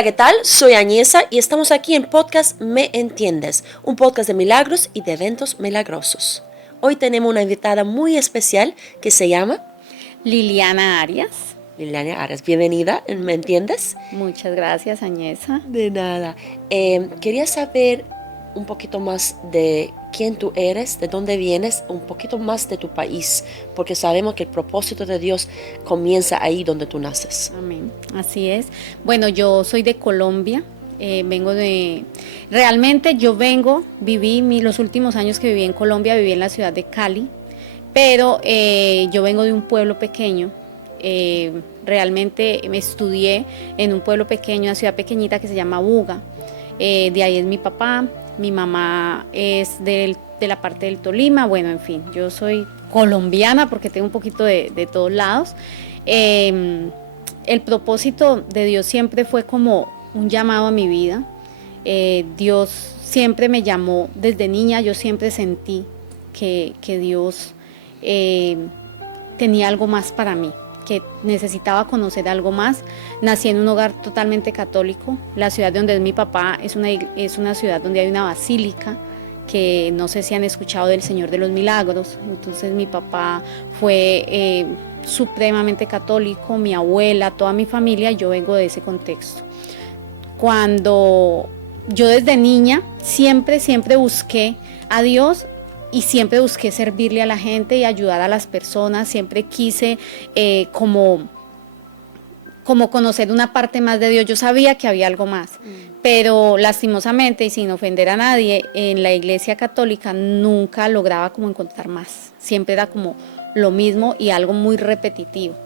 Hola, ¿qué tal? Soy Añesa y estamos aquí en Podcast Me Entiendes, un podcast de milagros y de eventos milagrosos. Hoy tenemos una invitada muy especial que se llama Liliana Arias. Liliana Arias. Bienvenida, ¿me entiendes? Muchas gracias, Añesa. De nada. Quería saber un poquito más de quién tú eres, de dónde vienes, un poquito más de tu país, porque sabemos que el propósito de Dios comienza ahí donde tú naces. Amén. Así es. Bueno, yo soy de Colombia. Realmente yo los últimos años que viví en Colombia, viví en la ciudad de Cali, pero yo vengo de un pueblo pequeño. Realmente me estudié en un pueblo pequeño, una ciudad pequeñita que se llama Buga. De ahí es mi papá. Mi mamá es de la parte del Tolima. Bueno, en fin, yo soy colombiana porque tengo un poquito de todos lados. El propósito de Dios siempre fue como un llamado a mi vida. Dios siempre me llamó desde niña. Yo siempre sentí que Dios tenía algo más para mí, que necesitaba conocer algo más. Nací en un hogar totalmente católico. La ciudad donde es mi papá es una ciudad donde hay una basílica, que no sé si han escuchado del Señor de los Milagros. Entonces mi papá fue supremamente católico, mi abuela, toda mi familia, yo vengo de ese contexto. Cuando yo desde niña siempre busqué a Dios y siempre busqué servirle a la gente y ayudar a las personas, siempre quise como conocer una parte más de Dios. Yo sabía que había algo más, pero lastimosamente y sin ofender a nadie, en la iglesia católica nunca lograba como encontrar más, siempre era como lo mismo y algo muy repetitivo.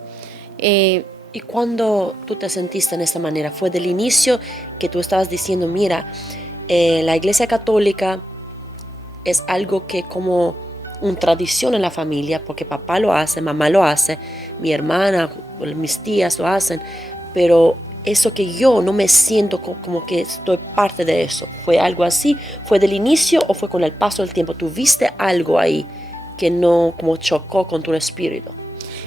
¿Y cuándo tú te sentiste en esta manera? ¿Fue del inicio que tú estabas diciendo, mira, la iglesia católica es algo que como una tradición en la familia, porque papá lo hace, mamá lo hace, mi hermana, mis tías lo hacen, pero eso que yo no me siento como que estoy parte de eso? ¿Fue algo así? ¿Fue del inicio o fue con el paso del tiempo? ¿Tuviste algo ahí que no como chocó con tu espíritu?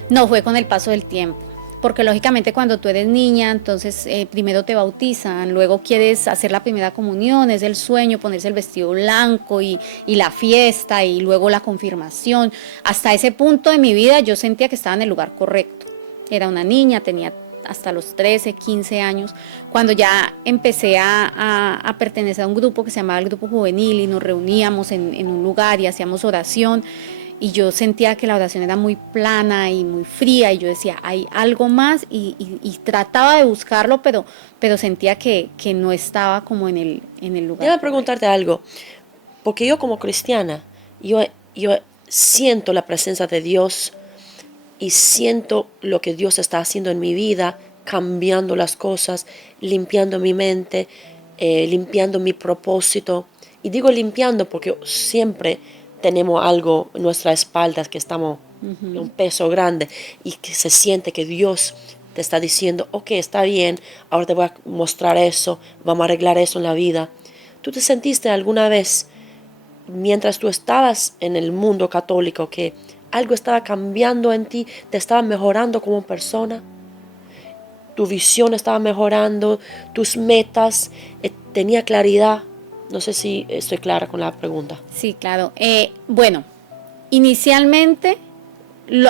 No, fue con el paso del tiempo. Porque lógicamente cuando tú eres niña, entonces primero te bautizan, luego quieres hacer la primera comunión, es el sueño, ponerse el vestido blanco y la fiesta y luego la confirmación. Hasta ese punto de mi vida yo sentía que estaba en el lugar correcto. Era una niña, tenía hasta los 13, 15 años, cuando ya empecé a pertenecer a un grupo que se llamaba el Grupo Juvenil y nos reuníamos en un lugar y hacíamos oración. Y yo sentía que la oración era muy plana y muy fría y yo decía, hay algo más y trataba de buscarlo, pero sentía que no estaba como en el lugar. Déjame preguntarte algo, porque yo como cristiana, yo siento la presencia de Dios y siento lo que Dios está haciendo en mi vida, cambiando las cosas, limpiando mi mente, limpiando mi propósito. Y digo limpiando porque siempre tenemos algo en nuestras espaldas que estamos un peso grande y que se siente que Dios te está diciendo, ok, está bien, ahora te voy a mostrar eso, vamos a arreglar eso en la vida. ¿Tú te sentiste alguna vez, mientras tú estabas en el mundo católico, que algo estaba cambiando en ti, te estaba mejorando como persona? Tu visión estaba mejorando, tus metas, tenía claridad. No sé si estoy clara con la pregunta. Sí, claro. Bueno, inicialmente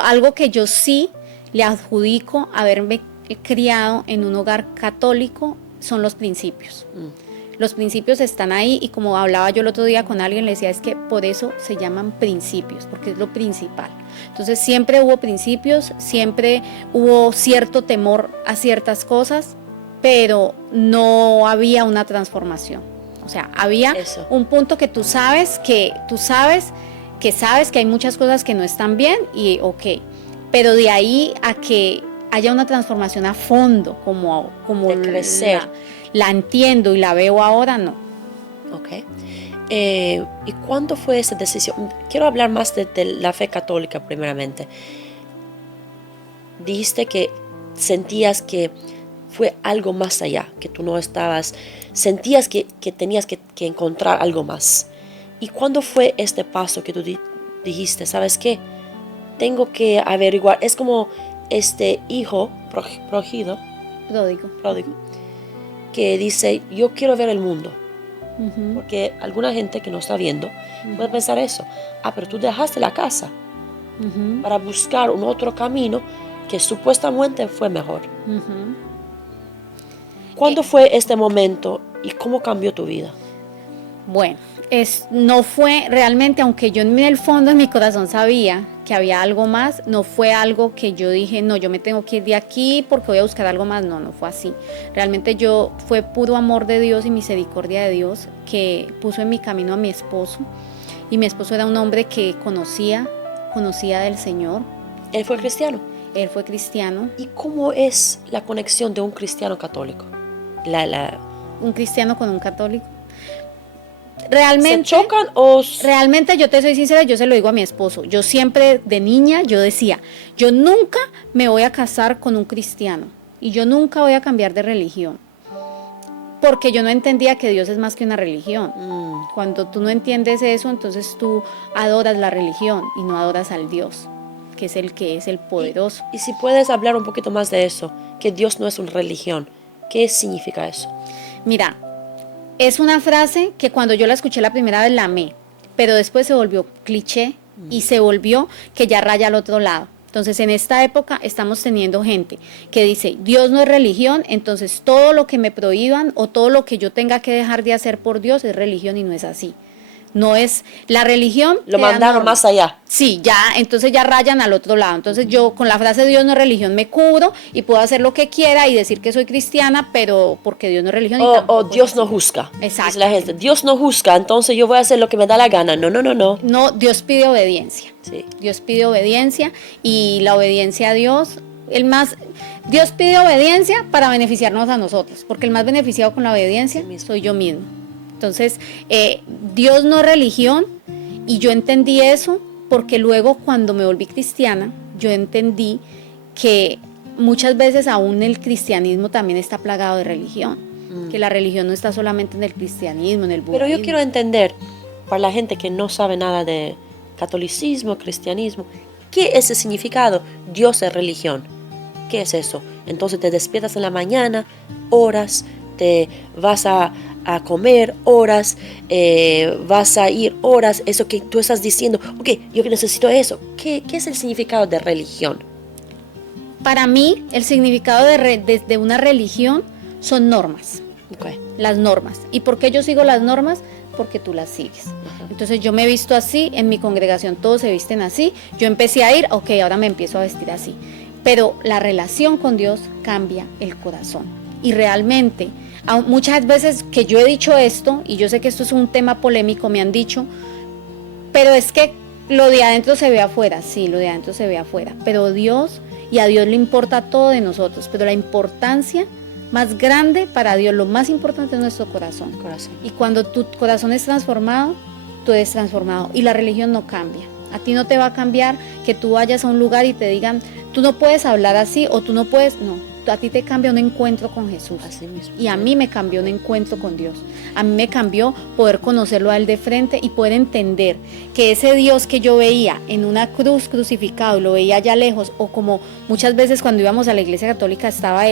algo que yo sí le adjudico a haberme criado en un hogar católico son los principios. Los principios están ahí y como hablaba yo el otro día con alguien, le decía, es que por eso se llaman principios, porque es lo principal. Entonces siempre hubo principios, siempre hubo cierto temor a ciertas cosas, pero no había una transformación. O sea, había un punto que tú sabes que hay muchas cosas que no están bien y ok, pero de ahí a que haya una transformación a fondo, como de crecer. La entiendo y la veo ahora, no. Ok. ¿Y cuándo fue esa decisión? Quiero hablar más de la fe católica primeramente. Dijiste que sentías que fue algo más allá, que tú no estabas, sentías que tenías que encontrar algo más. ¿Y cuándo fue este paso que tú dijiste, sabes qué? Tengo que averiguar, es como este hijo pródigo, que dice, yo quiero ver el mundo. Ujú. Porque alguna gente que no está viendo puede pensar eso. Pero tú dejaste la casa Ujú. para buscar un otro camino que supuestamente fue mejor. Ujú. ¿Cuándo fue este momento y cómo cambió tu vida? Bueno, no fue realmente, aunque yo en el fondo de mi corazón sabía que había algo más, no fue algo que yo dije, no, yo me tengo que ir de aquí porque voy a buscar algo más. No, no fue así. Realmente fue puro amor de Dios y misericordia de Dios que puso en mi camino a mi esposo. Y mi esposo era un hombre que conocía del Señor. Él fue cristiano. Él fue cristiano. ¿Y cómo es la conexión de un cristiano católico? Un cristiano con un católico. ¿Se Realmente, chocan o...? realmente yo te soy sincera, yo se lo digo a mi esposo. Yo siempre de niña, yo decía, yo nunca me voy a casar con un cristiano y yo nunca voy a cambiar de religión. Porque yo no entendía que Dios es más que una religión. Cuando tú no entiendes eso, entonces tú adoras la religión y no adoras al Dios, que es el poderoso. Y si puedes hablar un poquito más de eso, que Dios no es una religión, ¿qué significa eso? Mira, es una frase que cuando yo la escuché la primera vez la amé, pero después se volvió cliché y se volvió que ya raya al otro lado. Entonces en esta época estamos teniendo gente que dice, Dios no es religión, entonces todo lo que me prohíban o todo lo que yo tenga que dejar de hacer por Dios es religión y no es así. No es la religión. Lo mandaron más allá. Sí, ya, entonces ya rayan al otro lado. Entonces yo con la frase Dios no es religión me cubro y puedo hacer lo que quiera y decir que soy cristiana, pero porque Dios no es religión. O Dios no juzga. Exacto. Dice la gente, Dios no juzga, entonces yo voy a hacer lo que me da la gana. No, no, no, no. No, Dios pide obediencia. Sí. Dios pide obediencia y la obediencia a Dios, Dios pide obediencia para beneficiarnos a nosotros, porque el más beneficiado con la obediencia soy yo mismo. Entonces, Dios no es religión y yo entendí eso porque luego cuando me volví cristiana, yo entendí que muchas veces aún el cristianismo también está plagado de religión, que la religión no está solamente en el cristianismo, en el budismo. Pero yo quiero entender, para la gente que no sabe nada de catolicismo, cristianismo, ¿qué es el significado? Dios es religión. ¿Qué es eso? Entonces te despiertas en la mañana, horas, te vas a comer horas, vas a ir horas, eso que tú estás diciendo, ok, yo necesito eso. ¿Qué es el significado de religión? Para mí, el significado de una religión son normas. Okay. Las normas. ¿Y por qué yo sigo las normas? Porque tú las sigues. Entonces yo me he visto así, en mi congregación todos se visten así, yo empecé a ir, ok, ahora me empiezo a vestir así. Pero la relación con Dios cambia el corazón. Y realmente, muchas veces que yo he dicho esto, y yo sé que esto es un tema polémico, me han dicho, pero es que lo de adentro se ve afuera, sí, lo de adentro se ve afuera, pero Dios, y a Dios le importa todo de nosotros, pero la importancia más grande para Dios, lo más importante es nuestro corazón. Y cuando tu corazón es transformado, tú eres transformado, y la religión no cambia. A ti no te va a cambiar que tú vayas a un lugar y te digan, tú no puedes hablar así, o tú no puedes, no. A ti te cambia un encuentro con Jesús. Así mismo. Y a mí me cambió un encuentro con Dios. A mí me cambió poder conocerlo a Él de frente y poder entender que ese Dios que yo veía en una cruz crucificado y lo veía allá lejos, o como muchas veces cuando íbamos a la iglesia católica estaba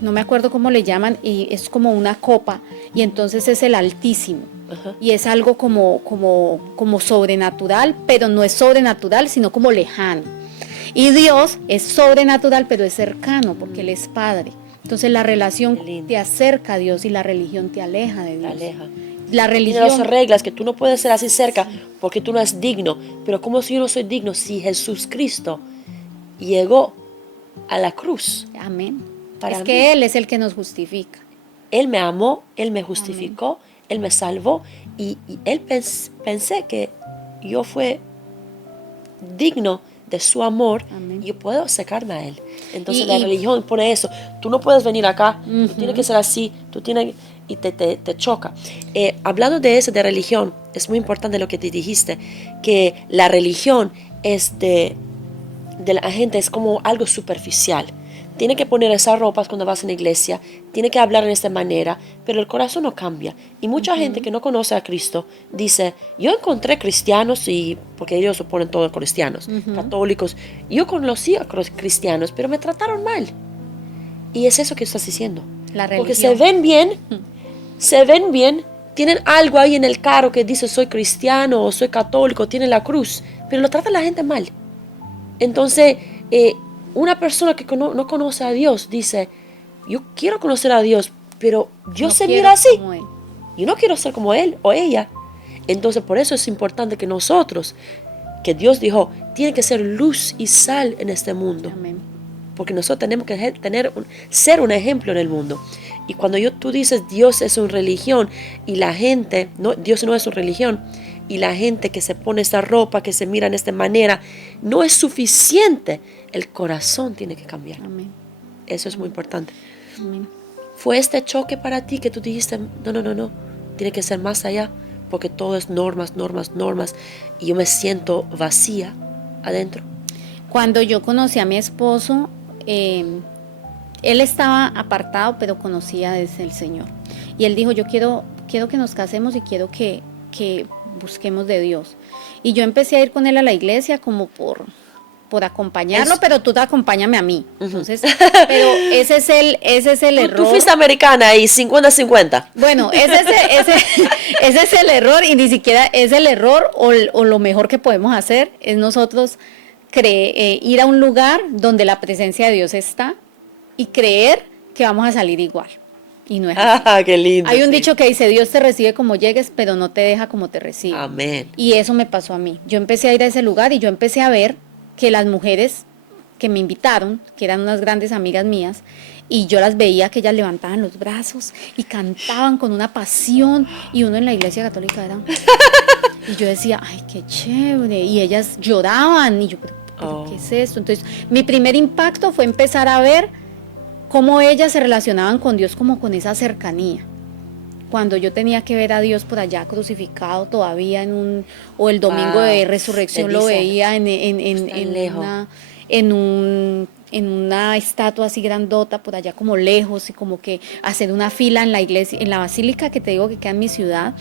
no me acuerdo cómo le llaman, y es como una copa, y entonces es el Altísimo. Uh-huh. Y es algo como sobrenatural, pero no es sobrenatural, sino como lejano. Y Dios es sobrenatural, pero es cercano, porque Él es Padre. Entonces la relación te acerca a Dios y la religión te aleja de Dios. Te aleja. La religión... Tiene las reglas que tú no puedes ser así cerca porque tú no eres digno. Pero ¿cómo si yo no soy digno si Jesús Cristo llegó a la cruz? Amén. Es que Él es el que nos justifica. Él me amó, Él me justificó, amén. Él me salvó y Él pensé que yo fui digno de su amor. Amén. Y yo puedo acercarme a Él. Entonces la religión pone eso. Tú no puedes venir acá, tú tienes que ser así, tú tienes... y te choca. Hablando de eso, de religión, es muy importante lo que te dijiste, que la religión es de la gente, es como algo superficial. Tiene que poner esas ropas cuando vas a la iglesia, tiene que hablar en esta manera, pero el corazón no cambia. Y mucha gente que no conoce a Cristo dice, yo encontré cristianos, porque ellos se ponen todos cristianos, católicos. Yo conocí a cristianos, pero me trataron mal. Y es eso que estás diciendo. La Porque religión. se ven bien, tienen algo ahí en el carro que dice soy cristiano o soy católico, tienen la cruz, pero lo trata la gente mal. Entonces, una persona que no conoce a Dios dice, yo quiero conocer a Dios, pero Dios No se quiero mira así. como él. Yo no quiero ser como él o ella. Entonces, por eso es importante que nosotros, que Dios dijo, tiene que ser luz y sal en este mundo. Amén. Porque nosotros tenemos que ser un ejemplo en el mundo. Y cuando tú dices Dios es una religión y la gente, no, Dios no es una religión, y la gente que se pone esa ropa, que se mira en esta manera, no es suficiente. El corazón tiene que cambiar. Amén. Eso es muy importante. Amén. ¿Fue este choque para ti que tú dijiste, no, tiene que ser más allá? Porque todo es normas, y yo me siento vacía adentro. Cuando yo conocí a mi esposo, él estaba apartado, pero conocía desde el Señor. Y él dijo, yo quiero que nos casemos y quiero que busquemos de Dios. Y yo empecé a ir con él a la iglesia como por acompañarlo, pero tú acompáñame a mí. Entonces, pero ese es el error. Tú fuiste americana y 50-50. Bueno, ese es el error, y ni siquiera es el error, o lo mejor que podemos hacer es nosotros ir a un lugar donde la presencia de Dios está y creer que vamos a salir igual. Y no es así. Qué lindo. Hay un dicho que dice, Dios te recibe como llegues, pero no te deja como te recibe. Amén. Y eso me pasó a mí. Yo empecé a ir a ese lugar y yo empecé a ver que las mujeres que me invitaron, que eran unas grandes amigas mías, y yo las veía que ellas levantaban los brazos y cantaban con una pasión, y uno en la iglesia católica era... Y yo decía, ay, qué chévere, y ellas lloraban, y yo, ¿pero qué es esto? Entonces, mi primer impacto fue empezar a ver cómo ellas se relacionaban con Dios, como con esa cercanía. Cuando yo tenía que ver a Dios por allá crucificado todavía o el domingo de resurrección lo veía en una estatua así grandota por allá como lejos, y como que hacer una fila en la iglesia, en la basílica que te digo que queda en mi ciudad,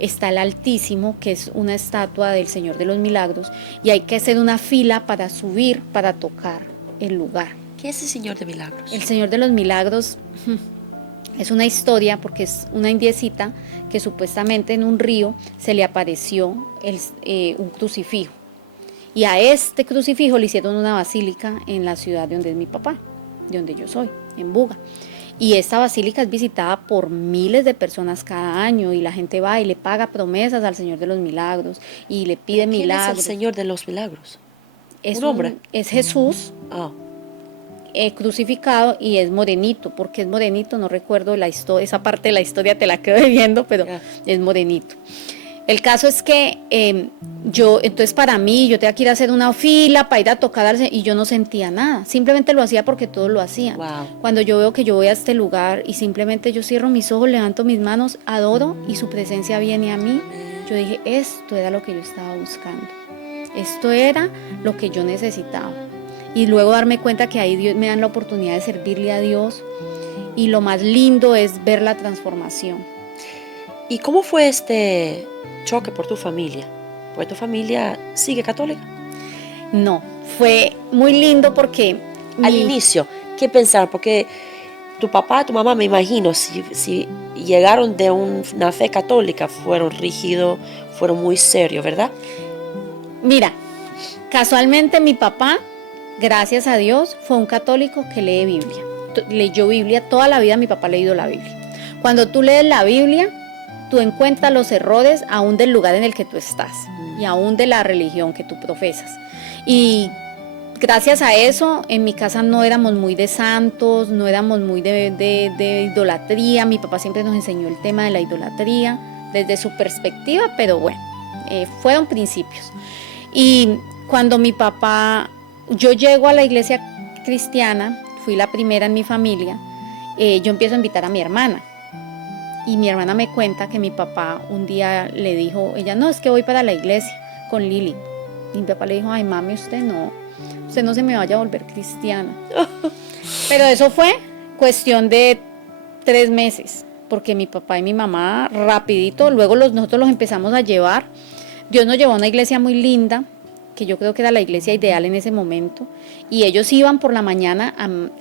está el Altísimo, que es una estatua del Señor de los Milagros, y hay que hacer una fila para subir, para tocar el lugar. ¿Qué es el Señor de Milagros? El Señor de los Milagros es una historia, porque es una indiecita que supuestamente en un río se le apareció un crucifijo. Y a este crucifijo le hicieron una basílica en la ciudad de donde es mi papá, de donde yo soy, en Buga. Y esta basílica es visitada por miles de personas cada año, y la gente va y le paga promesas al Señor de los Milagros y le pide milagros. ¿Quién es el Señor de los Milagros? Es ¿Un hombre? Es Jesús. Crucificado, y es morenito. ¿Por qué es morenito? No recuerdo la historia, esa parte de la historia te la quedo debiendo, pero es morenito. El caso es que entonces para mí, yo tenía que ir a hacer una fila para ir a tocar, y yo no sentía nada, simplemente lo hacía porque todos lo hacían. Wow. Cuando yo veo que yo voy a este lugar y simplemente yo cierro mis ojos, levanto mis manos, adoro, y su presencia viene a mí, yo dije, esto era lo que yo estaba buscando, esto era lo que yo necesitaba. Y luego darme cuenta que ahí Dios me dan la oportunidad de servirle a Dios, y lo más lindo es ver la transformación. ¿Y cómo fue este choque por tu familia? ¿Pues tu familia sigue católica? No, fue muy lindo porque... Al inicio, ¿qué pensaron? Porque tu papá, tu mamá, me imagino, si llegaron de una fe católica, fueron rígidos, fueron muy serios, ¿verdad? Mira, casualmente mi papá, gracias a Dios, fue un católico que lee Biblia. Leyó Biblia, toda la vida mi papá ha leído la Biblia. Cuando tú lees la Biblia, tú encuentras los errores aún del lugar en el que tú estás y aún de la religión que tú profesas. Y gracias a eso, en mi casa no éramos muy de santos, no éramos muy de idolatría. Mi papá siempre nos enseñó el tema de la idolatría desde su perspectiva, pero bueno, fueron principios. Y cuando mi papá, yo llego a la iglesia cristiana, fui la primera en mi familia, yo empiezo a invitar a mi hermana. Y mi hermana me cuenta que mi papá un día le dijo, ella, no, es que voy para la iglesia con Lili. Y mi papá le dijo, ay mami, usted no se me vaya a volver cristiana. Pero eso fue cuestión de 3 meses, porque mi papá y mi mamá rapidito, luego nosotros los empezamos a llevar. Dios nos llevó a una iglesia muy linda, que yo creo que era la iglesia ideal en ese momento, y ellos iban por la mañana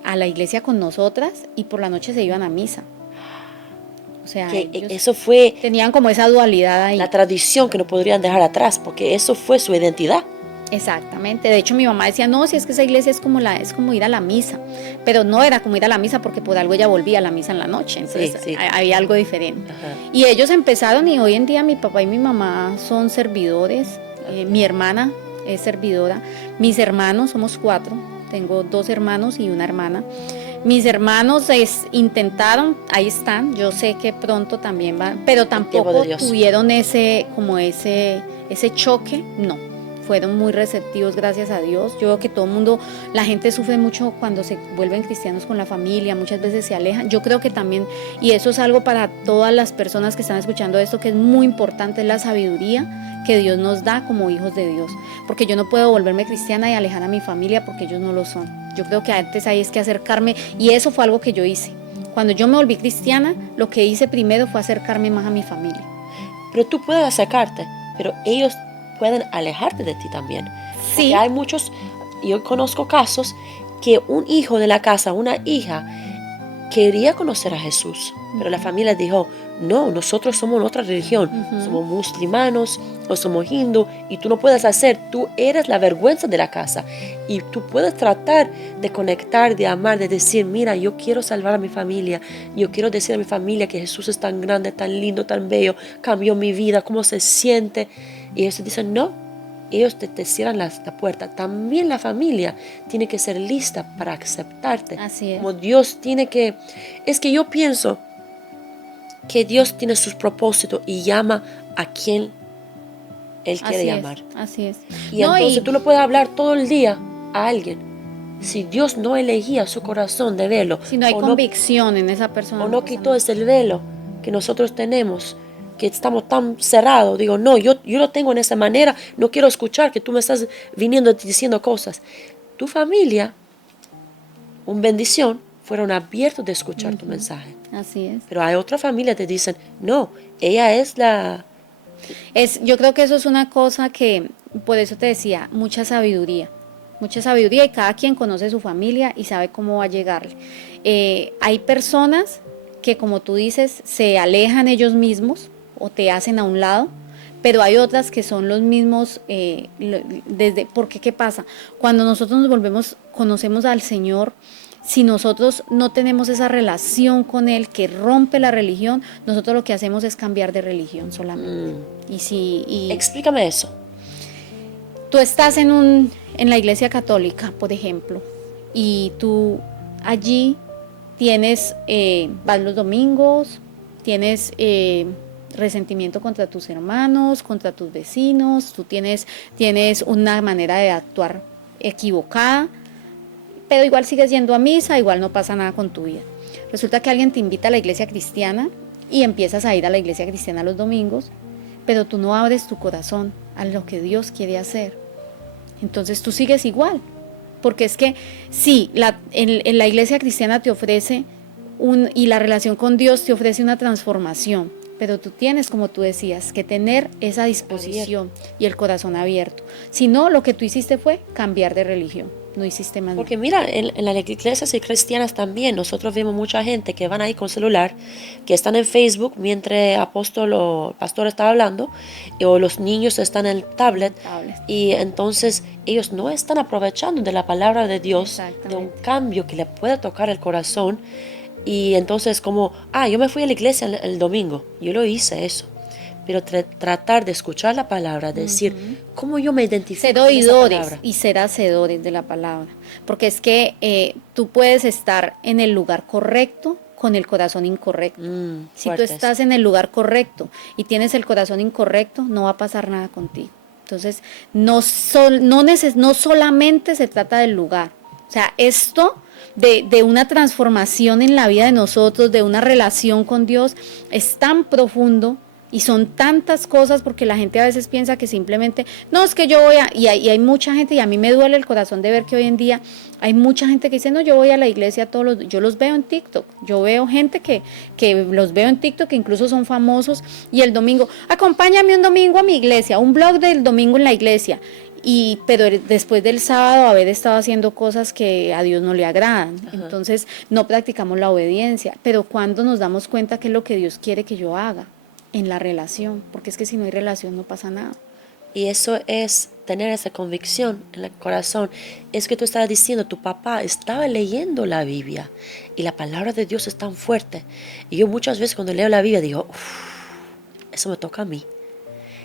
a la iglesia con nosotras y por la noche se iban a misa. O sea, Que ellos eso fue tenían como esa dualidad ahí. la tradición que no podrían dejar atrás, porque eso fue su identidad. Exactamente. De hecho, mi mamá decía, no, si es que esa iglesia es como ir a la misa. Pero no era como ir a la misa porque por algo ella volvía a la misa en la noche. Entonces Sí. había algo diferente. Ajá. Y ellos empezaron y hoy en día mi papá y mi mamá son servidores. Mi hermana es servidora. Mis hermanos, somos 4. Tengo 2 hermanos y una hermana. Mis hermanos intentaron, ahí están, yo sé que pronto también van, pero tampoco tuvieron ese choque, no. Fueron muy receptivos, gracias a Dios. Yo veo que todo el mundo, la gente sufre mucho cuando se vuelven cristianos con la familia, muchas veces se alejan. Yo creo que también, y eso es algo para todas las personas que están escuchando esto, que es muy importante, es la sabiduría que Dios nos da como hijos de Dios. Porque yo no puedo volverme cristiana y alejar a mi familia porque ellos no lo son. Yo creo que antes hay que acercarme, y eso fue algo que yo hice. Cuando yo me volví cristiana, lo que hice primero fue acercarme más a mi familia. Pero tú puedes acercarte, pero ellos pueden alejarte de ti también. Sí. Porque hay muchos, yo conozco casos que un hijo de la casa, una hija, quería conocer a Jesús, pero la familia dijo, no, nosotros somos otra religión, somos musulmanos o somos hindú, y tú no puedes hacer, tú eres la vergüenza de la casa, y tú puedes tratar de conectar, de amar, de decir, mira, yo quiero salvar a mi familia, yo quiero decir a mi familia que Jesús es tan grande, tan lindo, tan bello, cambió mi vida, cómo se siente, y ellos te dicen, no, ellos te cierran la puerta. También la familia tiene que ser lista para aceptarte. Así es. Como Dios tiene que... Es que yo pienso que Dios tiene sus propósitos y llama a quien Él quiere llamar. Así es. Y entonces tú lo puedes hablar todo el día a alguien. Si Dios no elegía su corazón de verlo. Si no hay convicción en esa persona. O no quitó ese velo que nosotros tenemos, que estamos tan cerrados, digo, no, yo lo tengo en esa manera, no quiero escuchar que tú me estás viniendo diciendo cosas. Tu familia, una bendición, fueron abiertos de escuchar tu mensaje. Así es. Pero hay otra familia que te dicen, no, ella es la... Yo creo que eso es una cosa que, por eso te decía, mucha sabiduría, y cada quien conoce su familia y sabe cómo va a llegarle. Hay personas que, como tú dices, se alejan ellos mismos, o te hacen a un lado, pero hay otras que son los mismos, porque ¿qué pasa? Cuando nosotros conocemos al Señor, si nosotros no tenemos esa relación con Él que rompe la religión, nosotros lo que hacemos es cambiar de religión solamente. Explícame eso. Tú estás en la iglesia católica, por ejemplo, y tú allí vas los domingos, tienes... resentimiento contra tus hermanos, contra tus vecinos, tú tienes una manera de actuar equivocada, pero igual sigues yendo a misa, igual no pasa nada con tu vida. Resulta que alguien te invita a la iglesia cristiana y empiezas a ir a la iglesia cristiana los domingos, pero tú no abres tu corazón a lo que Dios quiere hacer. Entonces tú sigues igual, porque es que sí, en la iglesia cristiana te ofrece y la relación con Dios te ofrece una transformación, pero tú tienes, como tú decías, que tener esa disposición y el corazón abierto. Si no, lo que tú hiciste fue cambiar de religión, no hiciste más. Porque mira, en las iglesias cristianas también, nosotros vemos mucha gente que van ahí con celular, que están en Facebook mientras el pastor está hablando, o los niños están en el tablet, y entonces ellos no están aprovechando de la palabra de Dios, de un cambio que le puede tocar el corazón. Y entonces como, yo me fui a la iglesia el domingo, yo lo hice eso, pero tratar de escuchar la palabra, de decir, ¿cómo yo me identifico ser oidores y ser hacedores de la palabra? Porque es que tú puedes estar en el lugar correcto con el corazón incorrecto. Si tú estás en el lugar correcto y tienes el corazón incorrecto, no va a pasar nada contigo. Entonces, no solamente se trata del lugar. O sea, esto... De una transformación en la vida de nosotros, de una relación con Dios, es tan profundo y son tantas cosas, porque la gente a veces piensa que simplemente, no, es que yo voy y hay mucha gente, y a mí me duele el corazón de ver que hoy en día hay mucha gente que dice, no, yo voy a la iglesia yo los veo en TikTok, yo veo gente que los veo en TikTok, que incluso son famosos, y el domingo, acompáñame un domingo a mi iglesia, un blog del domingo en la iglesia. pero después del sábado haber estado haciendo cosas que a Dios no le agradan. Ajá. Entonces no practicamos la obediencia. Pero cuando nos damos cuenta que es lo que Dios quiere que yo haga en la relación, porque es que si no hay relación no pasa nada. Y eso es tener esa convicción en el corazón. Es que tú estabas diciendo, tu papá estaba leyendo la Biblia y la palabra de Dios es tan fuerte. Y yo muchas veces cuando leo la Biblia digo, eso me toca a mí.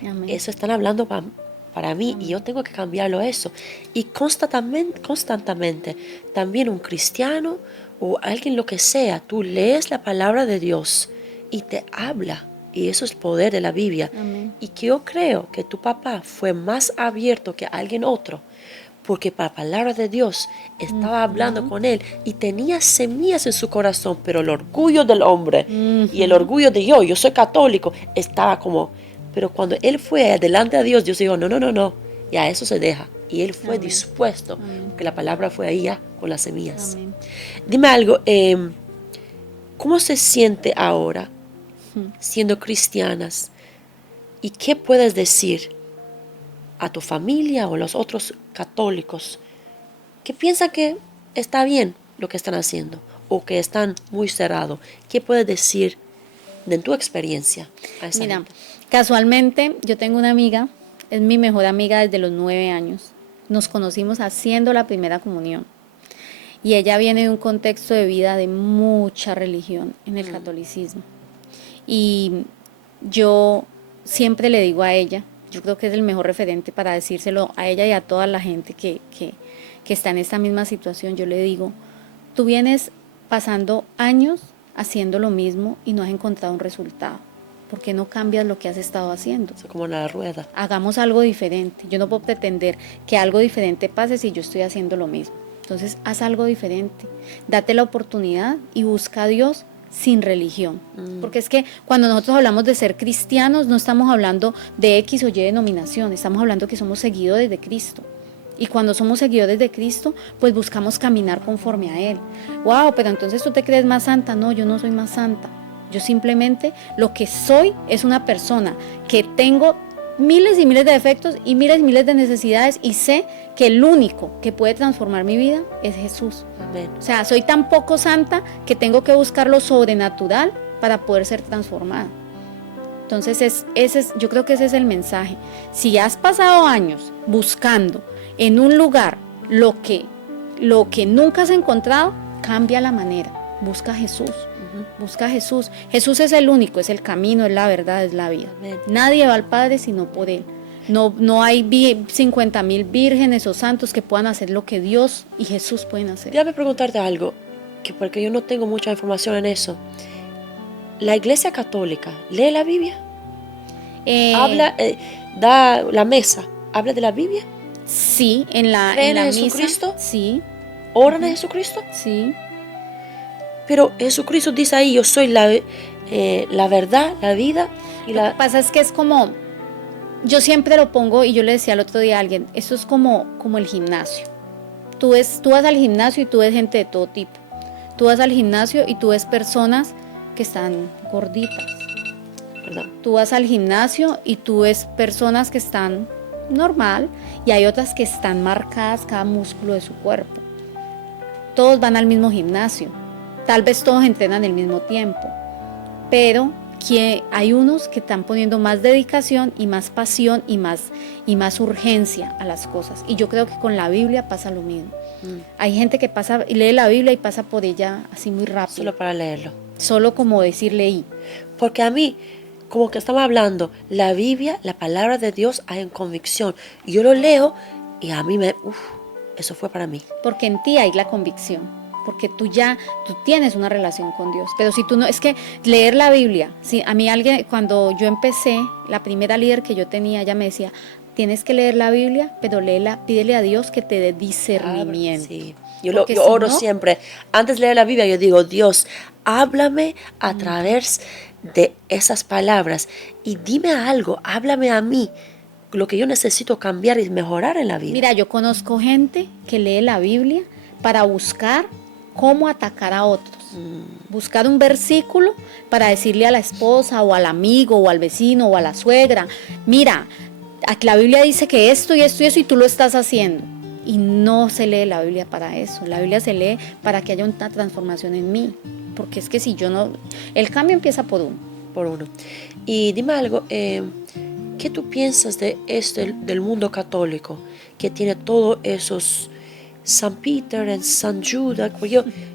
Amén. Eso están hablando para mí y yo tengo que cambiarlo eso. Y constantemente, también un cristiano o alguien lo que sea, tú lees la palabra de Dios y te habla. Y eso es el poder de la Biblia. Amén. Y que yo creo que tu papá fue más abierto que alguien otro, porque para la palabra de Dios estaba hablando con él y tenía semillas en su corazón, pero el orgullo del hombre y el orgullo de yo soy católico, estaba como, pero cuando él fue delante de Dios, Dios dijo, no, y a eso se deja. Y él fue Amén. dispuesto, Amén. que la palabra fue ahí ya con las semillas. Amén. Dime algo, ¿cómo se siente ahora siendo cristianas? ¿Y qué puedes decir a tu familia o a los otros católicos que piensan que está bien lo que están haciendo o que están muy cerrados? ¿Qué puedes decir de tu experiencia a esa Mira, gente? casualmente yo tengo una amiga, es mi mejor amiga desde los 9 años. Nos conocimos haciendo la primera comunión. Y ella viene de un contexto de vida de mucha religión en el catolicismo. Y yo siempre le digo a ella, yo creo que es el mejor referente para decírselo a ella y a toda la gente que está en esta misma situación. Yo le digo, tú vienes pasando años haciendo lo mismo y no has encontrado un resultado. ¿Por qué no cambias lo que has estado haciendo? Es como la rueda. Hagamos algo diferente. Yo no puedo pretender que algo diferente pase si yo estoy haciendo lo mismo. Entonces, haz algo diferente. Date la oportunidad y busca a Dios sin religión. Porque es que cuando nosotros hablamos de ser cristianos, no estamos hablando de X o Y denominación, estamos hablando que somos seguidores de Cristo. Y cuando somos seguidores de Cristo, pues buscamos caminar conforme a Él. Wow, pero entonces tú te crees más santa. No, yo no soy más santa. Yo simplemente lo que soy es una persona que tengo miles y miles de defectos y miles de necesidades y sé que el único que puede transformar mi vida es Jesús. Amén. O sea, soy tan poco santa que tengo que buscar lo sobrenatural para poder ser transformada. Entonces, yo creo que ese es el mensaje. Si has pasado años buscando en un lugar lo que nunca has encontrado, cambia la manera. Busca a Jesús. Busca a Jesús. Jesús es el único, es el camino, es la verdad, es la vida. Amén. Nadie va al Padre sino por Él. No hay 50,000 vírgenes o santos que puedan hacer lo que Dios y Jesús pueden hacer. Déjame preguntarte algo, que porque yo no tengo mucha información en eso. ¿La Iglesia Católica lee la Biblia? Da la mesa, habla de la Biblia, Sí, en la ¿creen en misa. Jesucristo? Sí, oran a Jesucristo, sí. pero Jesucristo dice ahí, yo soy la verdad, la vida y Lo que pasa es que es como, yo siempre lo pongo y yo le decía el otro día a alguien, esto es como el gimnasio. Tú vas al gimnasio y tú ves gente de todo tipo. Tú vas al gimnasio y tú ves personas que están gorditas. Perdón. Tú vas al gimnasio y tú ves personas que están normal y hay otras que están marcadas cada músculo de su cuerpo. Todos van al mismo gimnasio. Tal vez todos entrenan al mismo tiempo, pero que hay unos que están poniendo más dedicación y más pasión y más urgencia a las cosas. Y yo creo que con la Biblia pasa lo mismo. Hay gente que pasa y lee la Biblia y pasa por ella así muy rápido. Solo para leerlo. Solo como decir leí. Porque a mí, como que estamos hablando, la Biblia, la palabra de Dios hay en convicción. Y yo lo leo y a mí eso fue para mí. Porque en ti hay la convicción. Porque tú tienes una relación con Dios. Pero si tú no, es que leer la Biblia, si a mí alguien, cuando yo empecé, la primera líder que yo tenía, ella me decía, tienes que leer la Biblia, pero pídele a Dios que te dé discernimiento. Sí. Yo Porque oro si no, siempre. Antes de leer la Biblia, yo digo, Dios, háblame a través de esas palabras y dime algo, háblame a mí, lo que yo necesito cambiar y mejorar en la vida. Mira, yo conozco gente que lee la Biblia para buscar cómo atacar a otros. Buscar un versículo para decirle a la esposa o al amigo o al vecino o a la suegra, mira, la Biblia dice que esto y esto y eso y tú lo estás haciendo. Y no se lee la Biblia para eso. La Biblia se lee para que haya una transformación en mí. Porque es que si yo no... El cambio empieza por uno. Por uno. Y dime algo, ¿qué tú piensas de esto, del mundo católico, que tiene todos esos San Peter y San Judas?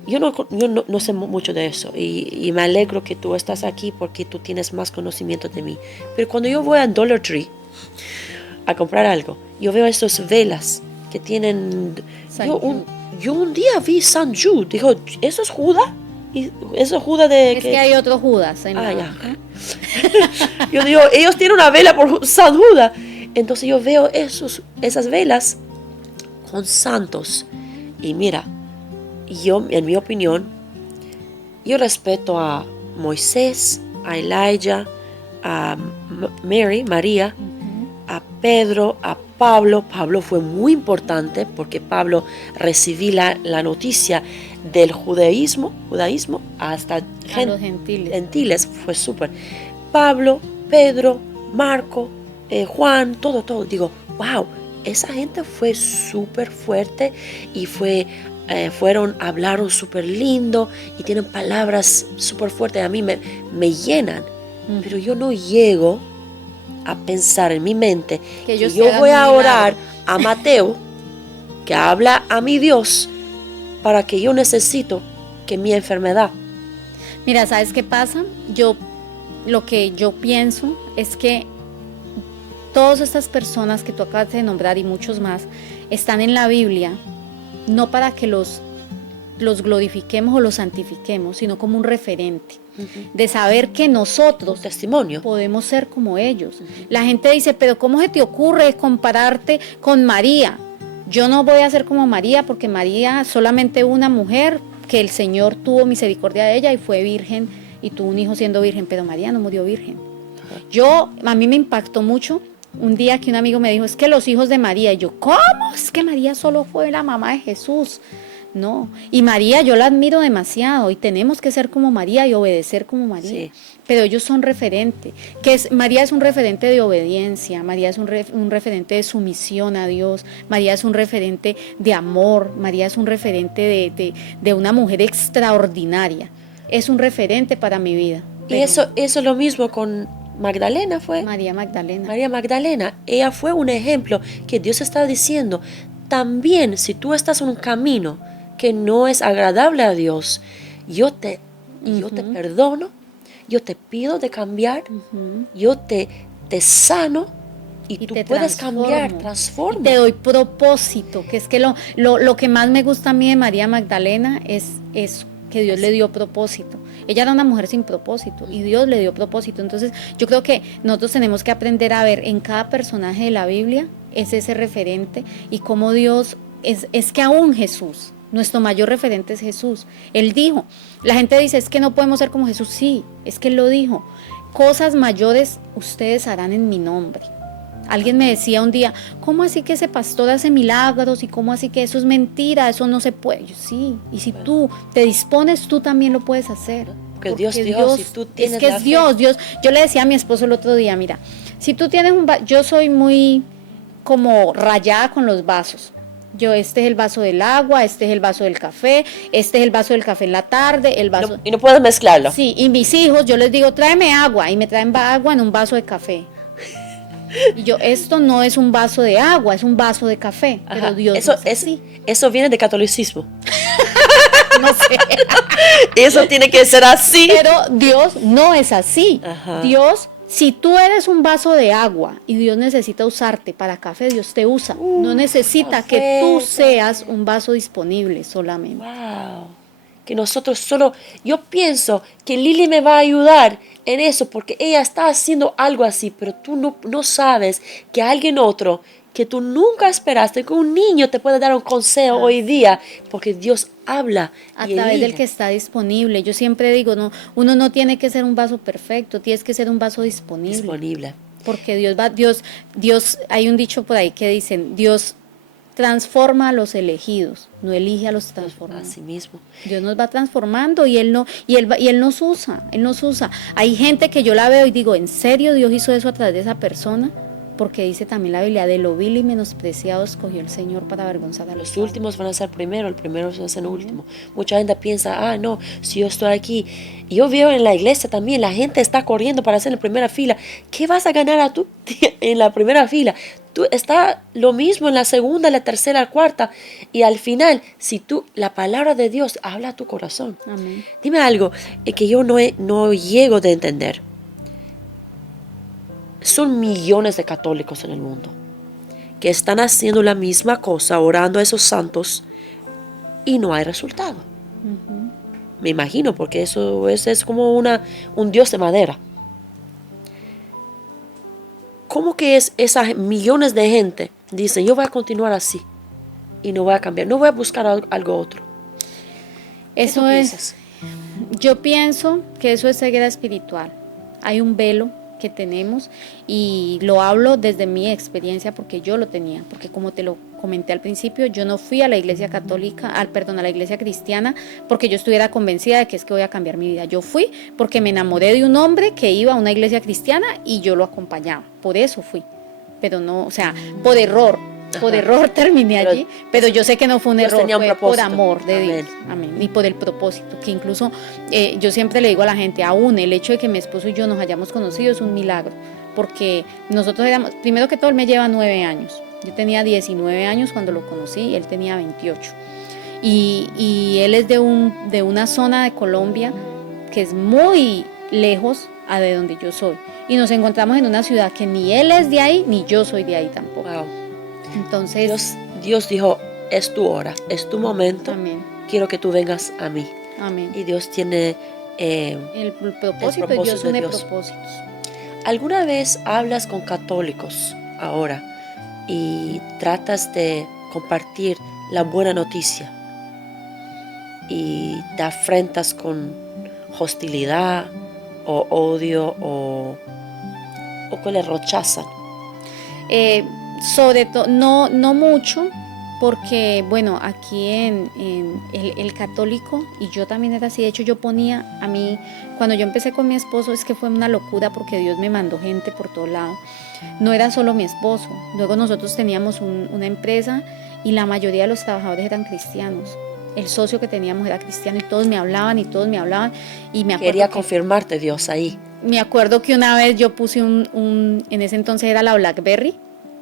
Yo no sé mucho de eso y me alegro que tú estás aquí porque tú tienes más conocimiento de mí. Pero cuando yo voy a Dollar Tree a comprar algo, yo veo esas velas que tienen... Yo un día vi San Jude, dijo, ¿eso es Judas? ¿Y eso es Judas de...? Es que hay otro Judas. Ya. Yo digo, ellos tienen una vela por San Judas. Entonces yo veo esas velas con santos. Y mira, yo, en mi opinión, yo respeto a Moisés, a Elijah, a María, a Pedro, a Pablo. Pablo fue muy importante porque Pablo recibió la noticia del judaísmo hasta los gentiles. Fue súper. Pablo, Pedro, Marco, Juan, todo. Digo, wow, esa gente fue súper fuerte y hablaron súper lindo y tienen palabras súper fuertes. A mí me llenan, pero yo no llego a pensar en mi mente que yo voy a orar a Mateo, que habla a mi Dios, para que yo necesito que mi enfermedad. Mira, ¿sabes qué pasa? Lo que yo pienso es que todas estas personas que tú acabas de nombrar y muchos más están en la Biblia no para que los glorifiquemos o los santifiquemos, sino como un referente de saber que nosotros testimonio podemos ser como ellos. La gente dice, pero ¿cómo se te ocurre compararte con María? Yo no voy a ser como María porque María solamente una mujer que el Señor tuvo misericordia de ella y fue virgen y tuvo un hijo siendo virgen, pero María no murió virgen. A mí me impactó mucho un día que un amigo me dijo, es que los hijos de María, y yo, ¿cómo? Es que María solo fue la mamá de Jesús. No, y María yo la admiro demasiado y tenemos que ser como María y obedecer como María. Sí. Pero ellos son referente, María es un referente de obediencia, María es un referente de sumisión a Dios, María es un referente de amor, María es un referente de una mujer extraordinaria, es un referente para mi vida. Y eso es lo mismo con Magdalena fue. María Magdalena. María Magdalena, ella fue un ejemplo que Dios está diciendo, también si tú estás en un camino que no es agradable a Dios, yo te perdono, yo te pido de cambiar, yo te sano y tú puedes cambiar, transforma. Y te doy propósito, que es que lo que más me gusta a mí de María Magdalena es eso, que Dios le dio propósito. Ella era una mujer sin propósito y Dios le dio propósito. Entonces yo creo que nosotros tenemos que aprender a ver en cada personaje de la Biblia es ese referente y cómo Dios es que aún Jesús, nuestro mayor referente es Jesús. Él dijo, la gente dice, es que no podemos ser como Jesús. Sí, es que Él lo dijo. Cosas mayores ustedes harán en mi nombre. Alguien me decía un día, ¿cómo así que ese pastor hace milagros? ¿Y cómo así que eso es mentira? Eso no se puede. Yo, sí, y si tú te dispones, tú también lo puedes hacer. Porque Dios, si tú tienes es que es Dios. Yo le decía a mi esposo el otro día, mira, si tú tienes yo soy muy como rayada con los vasos. Este es el vaso del agua, este es el vaso del café, este es el vaso del café en la tarde, el vaso... y no puedes mezclarlo. Sí, y mis hijos, yo les digo, tráeme agua, y me traen agua en un vaso de café. Y esto no es un vaso de agua, es un vaso de café. Ajá. Pero Dios eso viene de catolicismo. No sé. Eso tiene que ser así. Pero Dios no es así. Ajá. Dios... Si tú eres un vaso de agua y Dios necesita usarte para café, Dios te usa. No necesita que tú seas un vaso disponible solamente. Wow. Que nosotros yo pienso que Lili me va a ayudar en eso porque ella está haciendo algo así, pero tú no sabes que alguien otro que tú nunca esperaste, que un niño te puede dar un consejo hoy día, porque Dios habla a través del que está disponible. Yo siempre digo, no, uno no tiene que ser un vaso perfecto, tienes que ser un vaso disponible. Porque Dios, hay un dicho por ahí que dicen, Dios transforma a los elegidos, no elige a los transformados. Así mismo. Dios nos va transformando y Él nos usa, Hay gente que yo la veo y digo, ¿en serio Dios hizo eso a través de esa persona? porque dice también la Biblia, de lo vil y menospreciado escogió el Señor para avergonzar a los Los sabios. últimos van a ser primero, el primero va a ser el último. Mucha gente piensa, no, si yo estoy aquí. Y yo veo en la iglesia también, la gente está corriendo para hacer en la primera fila. ¿Qué vas a ganar a tú en la primera fila? Tú está lo mismo en la segunda, la tercera, la cuarta. Y al final, si tú, la palabra de Dios habla a tu corazón. Amén. Dime algo que yo no llego de entender. Son millones de católicos en el mundo que están haciendo la misma cosa, orando a esos santos, y no hay resultado. Me imagino, porque eso es como un dios de madera. ¿Cómo que esas millones de gente dicen, yo voy a continuar así y no voy a cambiar, no voy a buscar algo otro? Eso es. Yo pienso que eso es ceguera espiritual. Hay un velo que tenemos y lo hablo desde mi experiencia porque yo lo tenía, porque como te lo comenté al principio, yo no fui a la iglesia católica, a la iglesia cristiana porque yo estuviera convencida de que es que voy a cambiar mi vida. Yo fui porque me enamoré de un hombre que iba a una iglesia cristiana y yo lo acompañaba, por eso fui, pero no, o sea, por error. Por error terminé allí, pero yo sé que no fue un error, fue por amor de Dios. Amén. Y por el propósito, que incluso yo siempre le digo a la gente, aún el hecho de que mi esposo y yo nos hayamos conocido es un milagro, porque nosotros éramos, primero que todo, él me lleva 9 años. Yo tenía 19 años cuando lo conocí y él tenía 28. Y él es de una zona de Colombia que es muy lejos a de donde yo soy. Y nos encontramos en una ciudad que ni él es de ahí, ni yo soy de ahí tampoco. Wow. Entonces, Dios dijo, es tu hora, es tu momento. Amén. Quiero que tú vengas a mí. Amén. Y Dios tiene el propósito, Dios une propósitos. ¿Alguna vez hablas con católicos ahora y tratas de compartir la buena noticia y te afrentas con hostilidad o odio o que le rechazan? Sobre todo, no mucho, porque bueno, aquí en el católico, y yo también era así, de hecho yo ponía, a mí, cuando yo empecé con mi esposo, es que fue una locura porque Dios me mandó gente por todo lado. No era solo mi esposo, luego nosotros teníamos una empresa y la mayoría de los trabajadores eran cristianos. El socio que teníamos era cristiano y todos me hablaban y me quería confirmarte Dios ahí. Me acuerdo que una vez yo puse en ese entonces era la BlackBerry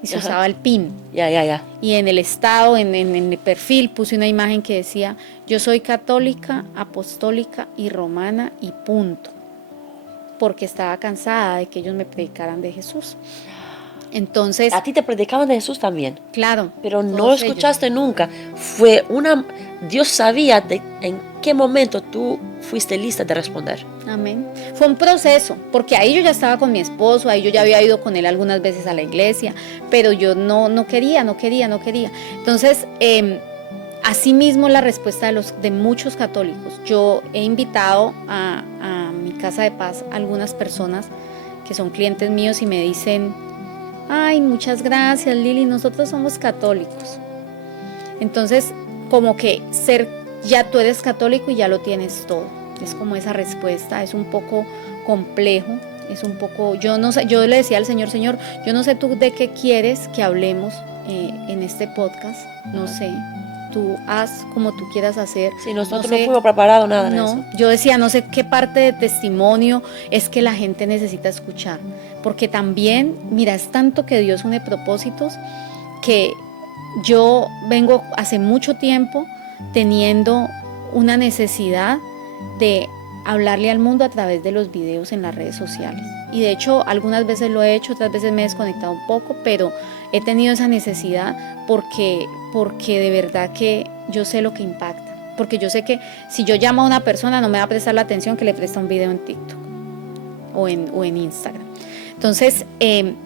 y se usaba el PIN. Ya. Y en el estado, en el perfil, puse una imagen que decía, yo soy católica, apostólica y romana y punto. Porque estaba cansada de que ellos me predicaran de Jesús. Entonces, a ti te predicaban de Jesús también. Claro. Pero no escuchaste nunca. Dios sabía en qué momento tú fuiste lista de responder. Amén. Fue un proceso, porque ahí yo ya estaba con mi esposo, ahí yo ya había ido con él algunas veces a la iglesia, pero yo no quería. Entonces, así mismo la respuesta de muchos católicos. Yo he invitado a mi casa de paz a algunas personas que son clientes míos y me dicen, ay, muchas gracias Lili, nosotros somos católicos. Entonces, como que ya tú eres católico y ya lo tienes todo. Es como esa respuesta, es un poco complejo, es un poco, yo no sé, yo le decía al Señor, yo no sé tú de qué quieres que hablemos en este podcast, no sé, tú haz como tú quieras hacer. Sí, nosotros no fuimos preparados nada de eso. Yo decía, no sé qué parte de testimonio es que la gente necesita escuchar, porque también, mira, es tanto que Dios une propósitos que yo vengo hace mucho tiempo teniendo una necesidad de hablarle al mundo a través de los videos en las redes sociales. Y de hecho, algunas veces lo he hecho, otras veces me he desconectado un poco, pero he tenido esa necesidad porque de verdad que yo sé lo que impacta. Porque yo sé que si yo llamo a una persona no me va a prestar la atención que le presta un video en TikTok o en Instagram. Entonces,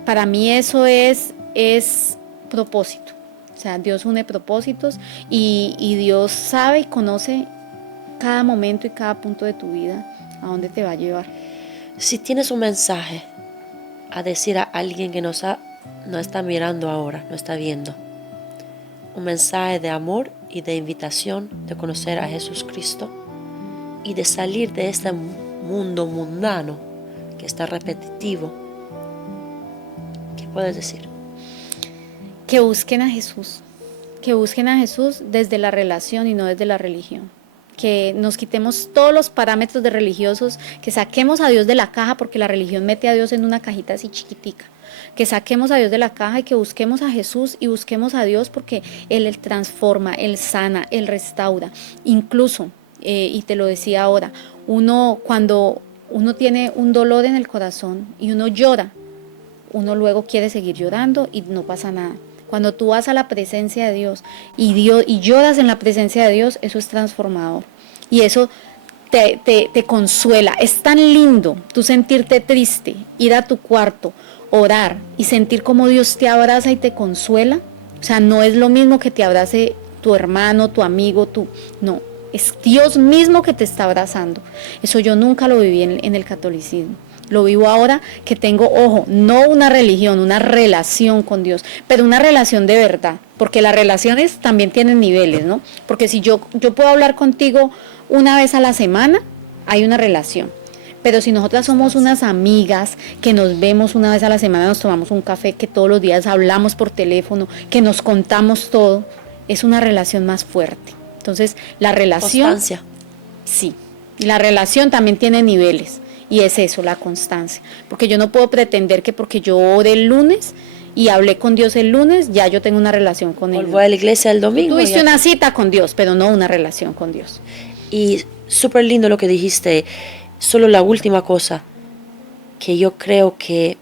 para mí eso es propósito. O sea, Dios une propósitos y Dios sabe y conoce cada momento y cada punto de tu vida, a dónde te va a llevar. Si tienes un mensaje a decir a alguien que no está mirando ahora, no está viendo, un mensaje de amor y de invitación de conocer a Jesucristo y de salir de este mundo mundano que está repetitivo, ¿qué puedes decir? Que busquen a Jesús. Que busquen a Jesús desde la relación y no desde la religión. Que nos quitemos todos los parámetros de religiosos, que saquemos a Dios de la caja, porque la religión mete a Dios en una cajita así chiquitica. Que saquemos a Dios de la caja y que busquemos a Jesús y busquemos a Dios, porque Él transforma, Él sana, Él restaura. Incluso, y te lo decía ahora, cuando uno tiene un dolor en el corazón y uno llora, uno luego quiere seguir llorando y no pasa nada. Cuando tú vas a la presencia de Dios y lloras en la presencia de Dios, eso es transformador. Y eso te consuela. Es tan lindo tú sentirte triste, ir a tu cuarto, orar y sentir como Dios te abraza y te consuela. O sea, no es lo mismo que te abrace tu hermano, tu amigo, no. Es Dios mismo que te está abrazando. Eso yo nunca lo viví en el catolicismo. Lo vivo ahora que tengo, ojo, no una religión, una relación con Dios, pero una relación de verdad, porque las relaciones también tienen niveles, ¿no? Porque si yo puedo hablar contigo una vez a la semana, hay una relación. Pero si nosotras somos unas amigas que nos vemos una vez a la semana, nos tomamos un café, que todos los días hablamos por teléfono, que nos contamos todo, es una relación más fuerte. Entonces, la relación... Constancia. Sí, la relación también tiene niveles. Y es eso, la constancia. Porque yo no puedo pretender que porque yo oré el lunes y hablé con Dios el lunes, ya yo tengo una relación con Él. Voy a la iglesia el domingo. Tú tuviste una cita con Dios, pero no una relación con Dios. Y súper lindo lo que dijiste. Solo la última cosa que yo creo que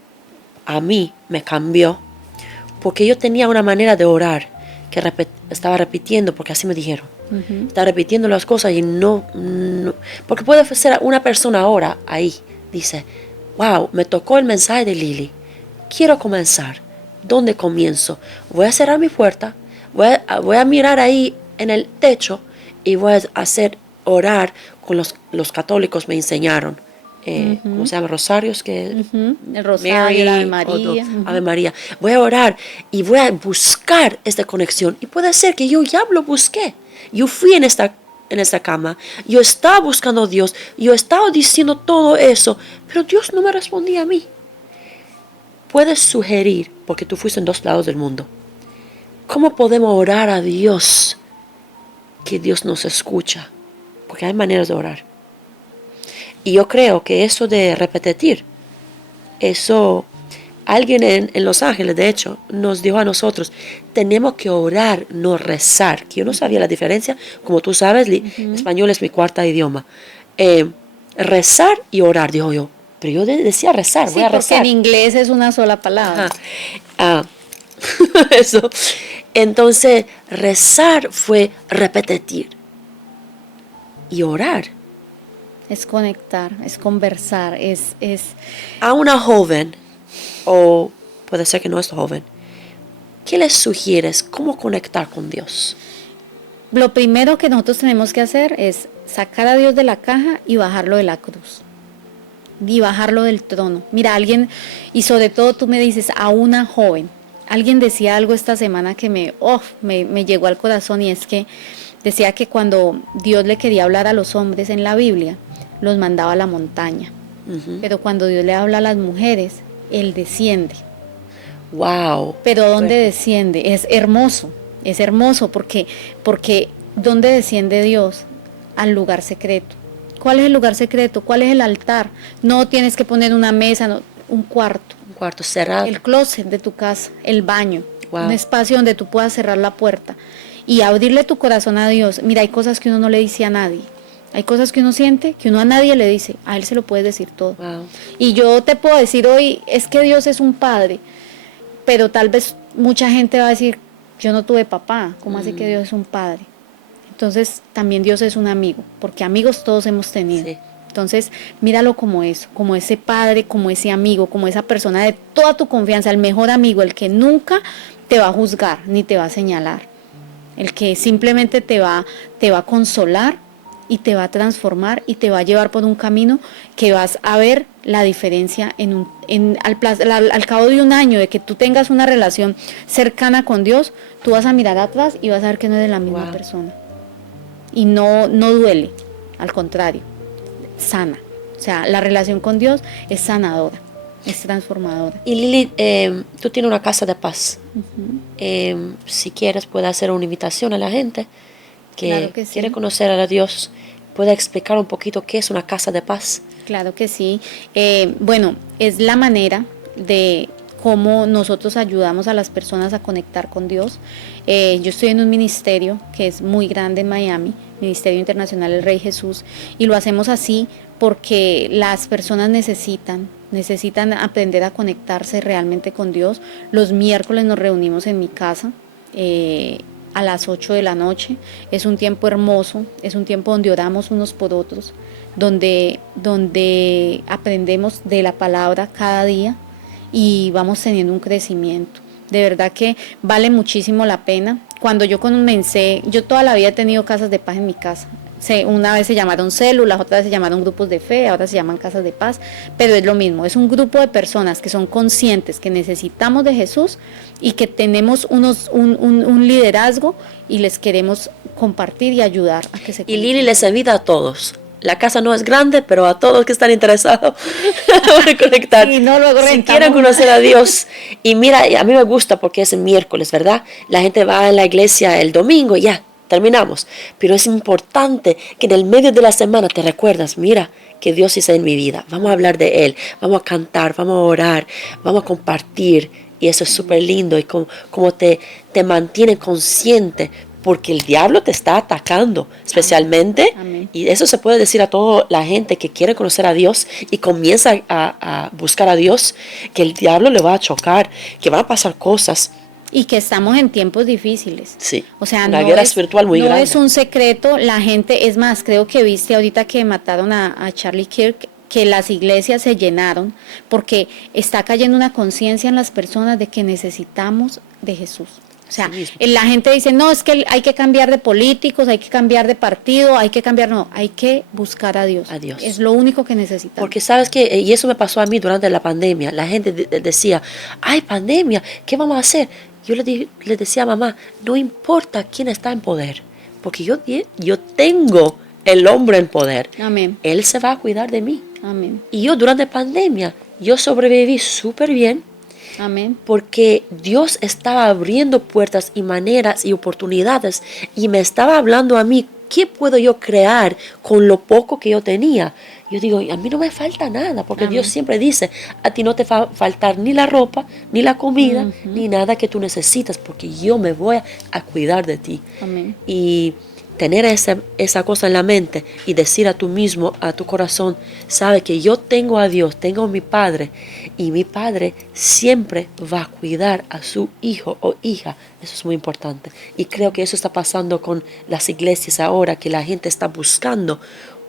a mí me cambió, porque yo tenía una manera de orar que estaba repitiendo, porque así me dijeron. Está repitiendo las cosas y no, porque puede ser una persona ahora ahí, dice, wow, me tocó el mensaje de Lili, quiero comenzar, ¿dónde comienzo? Voy a cerrar mi puerta, voy a mirar ahí en el techo y voy a hacer orar con los católicos me enseñaron, ¿cómo se llama? Rosarios, que el rosario, Ave María. Ave María. Voy a orar y voy a buscar esta conexión y puede ser que yo ya lo busqué. Yo fui en esta cama, yo estaba buscando a Dios, yo estaba diciendo todo eso, pero Dios no me respondía a mí. Puedes sugerir, porque tú fuiste en 2 lados del mundo, ¿cómo podemos orar a Dios que Dios nos escucha? Porque hay maneras de orar. Y yo creo que eso de repetir, eso... Alguien en Los Ángeles, de hecho, nos dijo a nosotros, tenemos que orar, no rezar. Que yo no sabía la diferencia. Como tú sabes, español es mi 4º idioma. Rezar y orar, dijo yo. Pero yo decía rezar, sí, voy a rezar. Porque en inglés es una sola palabra. Eso. Entonces, rezar fue repetir. Y orar. Es conectar, es conversar, es... A una joven... o puede ser que no es joven, ¿qué les sugieres? ¿Cómo conectar con Dios? Lo primero que nosotros tenemos que hacer es sacar a Dios de la caja y bajarlo de la cruz. Y bajarlo del trono. Mira, alguien, y sobre todo tú me dices, a una joven. Alguien decía algo esta semana que me llegó al corazón, y es que decía que cuando Dios le quería hablar a los hombres en la Biblia, los mandaba a la montaña. Pero cuando Dios le habla a las mujeres, Él desciende. Wow. Pero ¿dónde desciende? Es hermoso porque ¿dónde desciende Dios? Al lugar secreto. ¿Cuál es el lugar secreto? ¿Cuál es el altar? No tienes que poner una mesa, no, un cuarto. Un cuarto cerrado. El closet de tu casa, el baño, wow. Un espacio donde tú puedas cerrar la puerta y abrirle tu corazón a Dios. Mira, hay cosas que uno no le dice a nadie. Hay cosas que uno siente que uno a nadie le dice, a Él se lo puedes decir todo. Wow. Y yo te puedo decir hoy, es que Dios es un padre, pero tal vez mucha gente va a decir, yo no tuve papá, ¿cómo así que Dios es un padre? Entonces también Dios es un amigo, porque amigos todos hemos tenido. Sí. Entonces míralo como eso, como ese padre, como ese amigo, como esa persona de toda tu confianza, el mejor amigo, el que nunca te va a juzgar ni te va a señalar, el que simplemente te va a consolar y te va a transformar y te va a llevar por un camino que vas a ver la diferencia al cabo de un año de que tú tengas una relación cercana con Dios. Tú vas a mirar atrás y vas a ver que no eres la misma persona, y no duele, al contrario, sana. O sea, la relación con Dios es sanadora. es transformadora. Y Lili, tú tienes una casa de paz. Si quieres, puedes hacer una invitación a la gente que, Claro que sí. quiere conocer a Dios. ¿Puede explicar un poquito qué es una casa de paz? Claro que sí. Bueno, es la manera de cómo nosotros ayudamos a las personas a conectar con Dios. Yo estoy en un ministerio que es muy grande en Miami, Ministerio Internacional del Rey Jesús, y lo hacemos así porque las personas necesitan aprender a conectarse realmente con Dios. Los miércoles nos reunimos en mi casa. A las 8 de la noche. Es un tiempo hermoso, es un tiempo donde oramos unos por otros, donde aprendemos de la palabra cada día y vamos teniendo un crecimiento. De verdad que vale muchísimo la pena. Cuando yo comencé, yo toda la vida he tenido casas de paz en mi casa. Una vez se llamaron células, otra vez se llamaron grupos de fe, ahora se llaman casas de paz, pero es lo mismo, es un grupo de personas que son conscientes que necesitamos de Jesús y que tenemos un liderazgo y les queremos compartir y ayudar a que se Y Lili les invita a todos. La casa no es grande, pero a todos que están interesados a conectar. Sí, no, luego si rentamos. quieren conocer a Dios. Y mira, a mí me gusta porque es el miércoles, ¿verdad? La gente va a la iglesia el domingo y ya, terminamos. Pero es importante que en el medio de la semana te recuerdas, mira, que Dios hizo en mi vida. Vamos a hablar de Él, vamos a cantar, vamos a orar, vamos a compartir. Y eso es súper lindo y como te mantiene consciente. Porque el diablo te está atacando, especialmente, Amén. y eso se puede decir a toda la gente que quiere conocer a Dios y comienza a buscar a Dios, que el diablo le va a chocar, que van a pasar cosas. Y que estamos en tiempos difíciles. Sí, O sea, una guerra espiritual muy grande. No es un secreto, la gente, es más, creo que viste ahorita que mataron a Charlie Kirk, que las iglesias se llenaron, porque está cayendo una conciencia en las personas de que necesitamos de Jesús. O sea, la gente dice, no, es que hay que cambiar de políticos, hay que cambiar de partido, no, hay que buscar a Dios. Es lo único que necesitamos. Porque sabes que, y eso me pasó a mí durante la pandemia, la gente decía, ay, pandemia, ¿qué vamos a hacer? Yo le decía a mamá, no importa quién está en poder, porque yo tengo el hombre en poder. Amén. Él se va a cuidar de mí. Amén. Y yo durante pandemia, yo sobreviví súper bien. Amén. Porque Dios estaba abriendo puertas y maneras y oportunidades y me estaba hablando a mí, ¿qué puedo yo crear con lo poco que yo tenía? Yo digo, a mí no me falta nada, porque Dios siempre dice, a ti no te va a faltar ni la ropa, ni la comida, ni nada que tú necesitas, porque yo me voy a cuidar de ti. Amén. Y tener esa cosa en la mente y decir a tú mismo, a tu corazón, sabe que yo tengo a Dios, tengo a mi Padre, y mi Padre siempre va a cuidar a su hijo o hija. Eso es muy importante. Y creo que eso está pasando con las iglesias ahora, que la gente está buscando,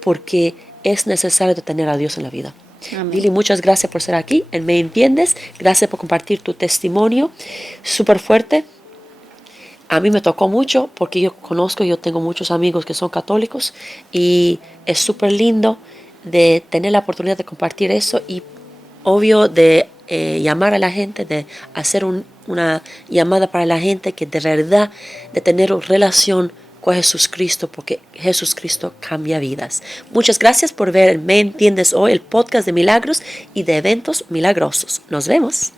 porque es necesario tener a Dios en la vida. Amén. Lili, muchas gracias por ser aquí, en Me Entiendes. Gracias por compartir tu testimonio súper fuerte. A mí me tocó mucho porque yo tengo muchos amigos que son católicos y es súper lindo de tener la oportunidad de compartir eso y obvio de llamar a la gente, de hacer una llamada para la gente que de verdad de tener una relación con Jesucristo, porque Jesucristo cambia vidas. Muchas gracias por ver Me Entiendes hoy, el podcast de milagros y de eventos milagrosos. Nos vemos.